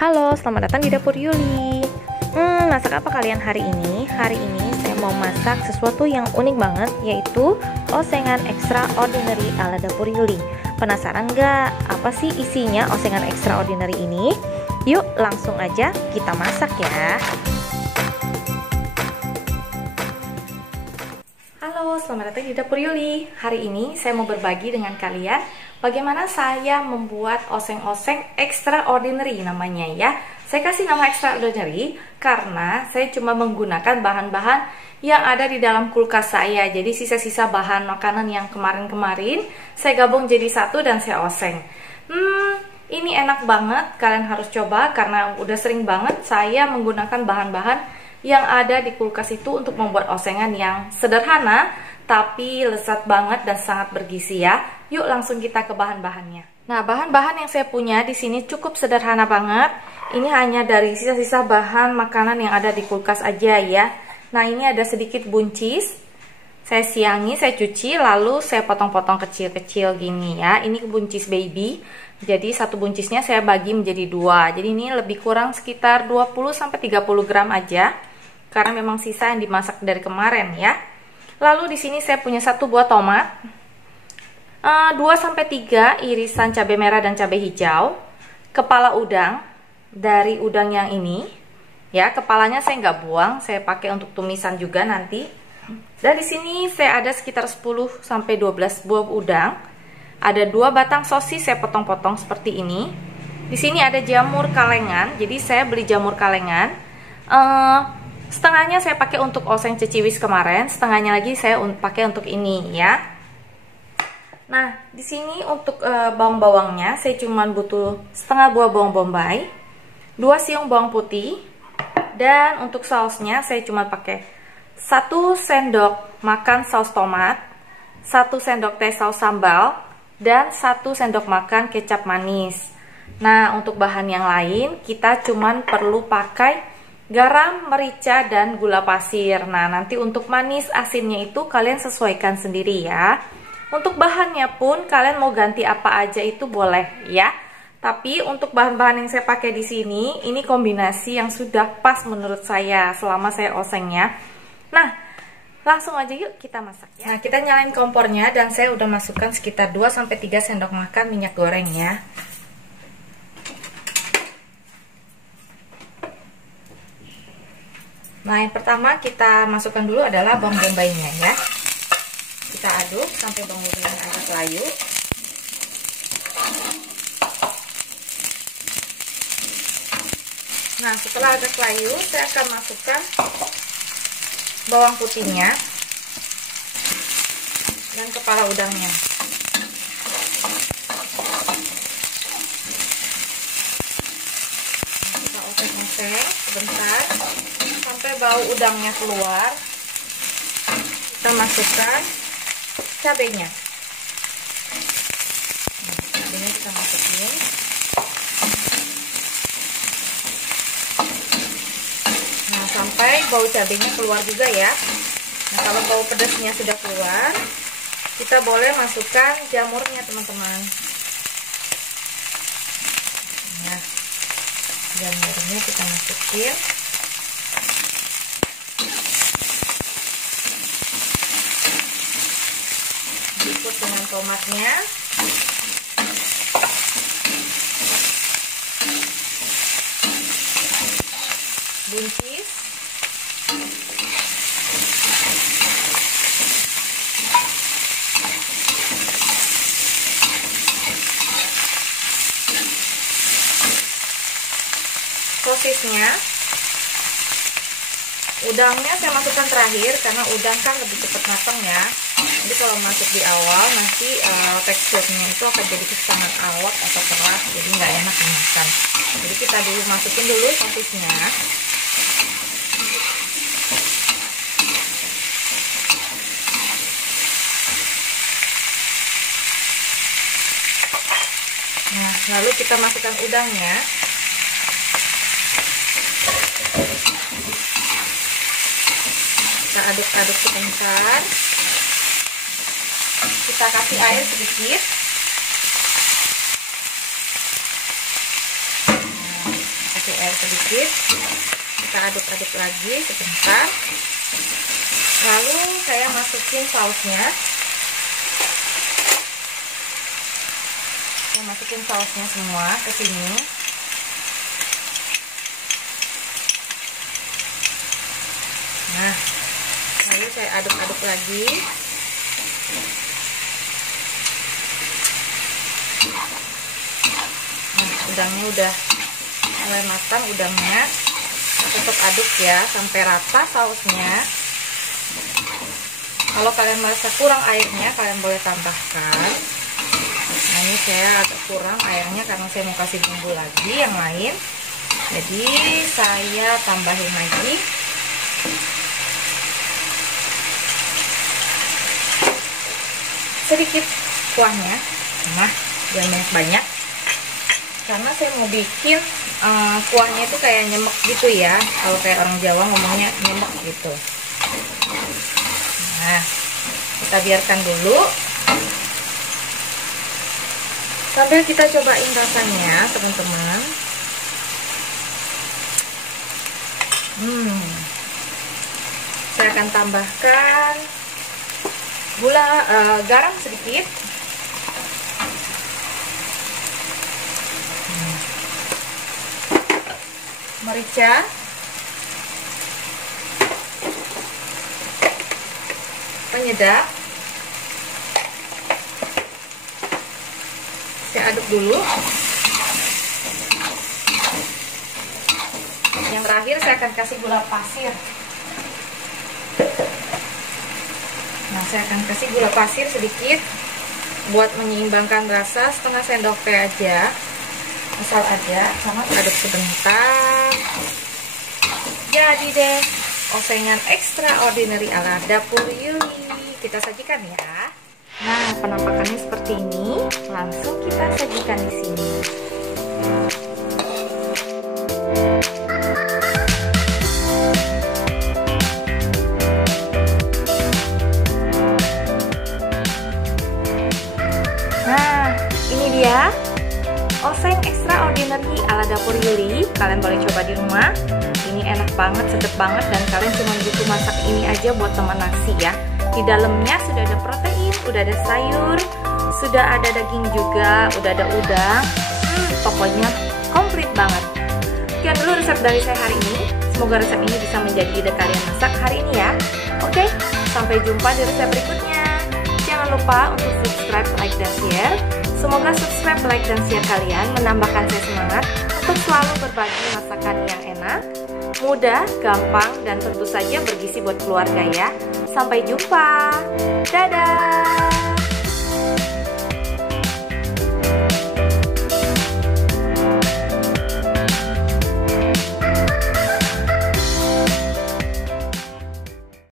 Halo, selamat datang di Dapur Yuli. Masak apa kalian hari ini? Hari ini saya mau masak sesuatu yang unik banget, yaitu osengan extraordinary ala Dapur Yuli. Penasaran nggak? Apa sih isinya osengan extraordinary ini? Yuk langsung aja kita masak ya. Halo, selamat datang di Dapur Yuli. Hari ini saya mau berbagi dengan kalian bagaimana saya membuat oseng-oseng extraordinary namanya ya. Saya kasih nama extraordinary karena saya cuma menggunakan bahan-bahan yang ada di dalam kulkas saya. Jadi sisa-sisa bahan makanan yang kemarin-kemarin saya gabung jadi satu dan saya oseng. Ini enak banget, kalian harus coba karena udah sering banget saya menggunakan bahan-bahan yang ada di kulkas itu untuk membuat osengan yang sederhana tapi lezat banget dan sangat bergizi ya. Yuk langsung kita ke bahan-bahannya. Nah, bahan-bahan yang saya punya di sini cukup sederhana banget. Ini hanya dari sisa-sisa bahan makanan yang ada di kulkas aja ya. Nah, ini ada sedikit buncis. Saya siangi, saya cuci, lalu saya potong-potong kecil-kecil gini ya. Ini buncis baby. Jadi satu buncisnya saya bagi menjadi dua. Jadi ini lebih kurang sekitar 20-30 gram aja. Karena memang sisa yang dimasak dari kemarin ya. Lalu di sini saya punya satu buah tomat, 2-3 irisan cabai merah dan cabai hijau, kepala udang dari udang yang ini, ya kepalanya saya nggak buang, saya pakai untuk tumisan juga nanti. Dan di sini saya ada sekitar 10-12 buah udang, ada 2 batang sosis saya potong-potong seperti ini. Di sini ada jamur kalengan, jadi saya beli jamur kalengan. Setengahnya saya pakai untuk oseng ceciwis kemarin, setengahnya lagi saya pakai untuk ini ya. Nah, di sini untuk bawang-bawangnya saya cuma butuh setengah buah bawang bombay, 2 siung bawang putih, dan untuk sausnya saya cuma pakai 1 sendok makan saus tomat, 1 sendok teh saus sambal, dan 1 sendok makan kecap manis. Nah, untuk bahan yang lain kita cuma perlu pakai garam, merica, dan gula pasir. Nah, nanti untuk manis asinnya itu kalian sesuaikan sendiri ya. Untuk bahannya pun kalian mau ganti apa aja itu boleh ya. Tapi untuk bahan-bahan yang saya pakai di sini, ini kombinasi yang sudah pas menurut saya selama saya osengnya. Nah, langsung aja yuk kita masak ya. Nah, kita nyalain kompornya dan saya udah masukkan sekitar 2-3 sendok makan minyak goreng ya. Nah, yang pertama kita masukkan dulu adalah bawang bombaynya ya. Kita aduk sampai bawang bombaynya agak layu. Nah, setelah agak layu, saya akan masukkan bawang putihnya dan kepala udangnya. Nah, kita oseng-oseng sebentar sampai bau udangnya keluar. Kita masukkan cabenya. Cabenya kita masukin. Nah, sampai bau cabenya keluar juga ya. Nah, kalau bau pedasnya sudah keluar, kita boleh masukkan jamurnya teman-teman. Nah, jamurnya kita masukin. Diikut dengan tomatnya. Buncis. Sosisnya. Udangnya saya masukkan terakhir karena udang kan lebih cepat matang ya. Jadi kalau masuk di awal nanti teksturnya itu akan jadi sangat alot atau keras, jadi nggak enak dimakan. Jadi kita dulu masukin dulu sosisnya. Nah, lalu kita masukkan udangnya. Kita aduk-aduk sebentar. Kita kasih air sedikit. air sedikit. Kita aduk-aduk lagi sebentar. Lalu saya masukin sausnya. Saya masukin sausnya semua ke sini. Nah, lalu saya aduk-aduk lagi. Nah, udangnya udah mulai matang, udangnya. Tetap aduk ya sampai rata sausnya. Kalau kalian merasa kurang airnya, kalian boleh tambahkan. Nah, ini saya agak kurang airnya karena saya mau kasih bumbu lagi yang lain. Jadi saya tambahin lagi. Sedikit kuahnya, nah jangan banyak-banyak karena saya mau bikin kuahnya itu kayak nyemek gitu ya. Kalau kayak orang Jawa ngomongnya nyemek gitu. Nah, kita biarkan dulu sambil kita cobain rasanya, teman-teman. Saya akan tambahkan garam sedikit. Merica, penyedap. Saya aduk dulu. Yang terakhir saya akan kasih gula pasir. Nah, saya akan kasih gula pasir sedikit buat menyeimbangkan rasa, setengah sendok teh aja. Asal aja, sama aduk sebentar. Jadi deh, osengan extraordinary ala dapur Yuli. Kita sajikan ya. Nah, penampakannya seperti ini. Langsung kita sajikan di sini. Nah, ini dia oseng extraordinary ala dapur Yuli. Kalian boleh coba di rumah. Ini enak banget, sedap banget, dan kalian cuma butuh masak ini aja buat teman nasi ya. Di dalamnya sudah ada protein, udah ada sayur, sudah ada daging juga, udah ada udang. Pokoknya komplit banget. Sekian dulu resep dari saya hari ini. Semoga resep ini bisa menjadi ide kalian masak hari ini ya. Oke, sampai jumpa di resep berikutnya. Jangan lupa untuk subscribe, like, dan share. Semoga subscribe, like, dan share kalian menambahkan saya semangat untuk selalu berbagi masakan yang enak, mudah, gampang, dan tentu saja bergizi buat keluarga ya. Sampai jumpa. Dadah.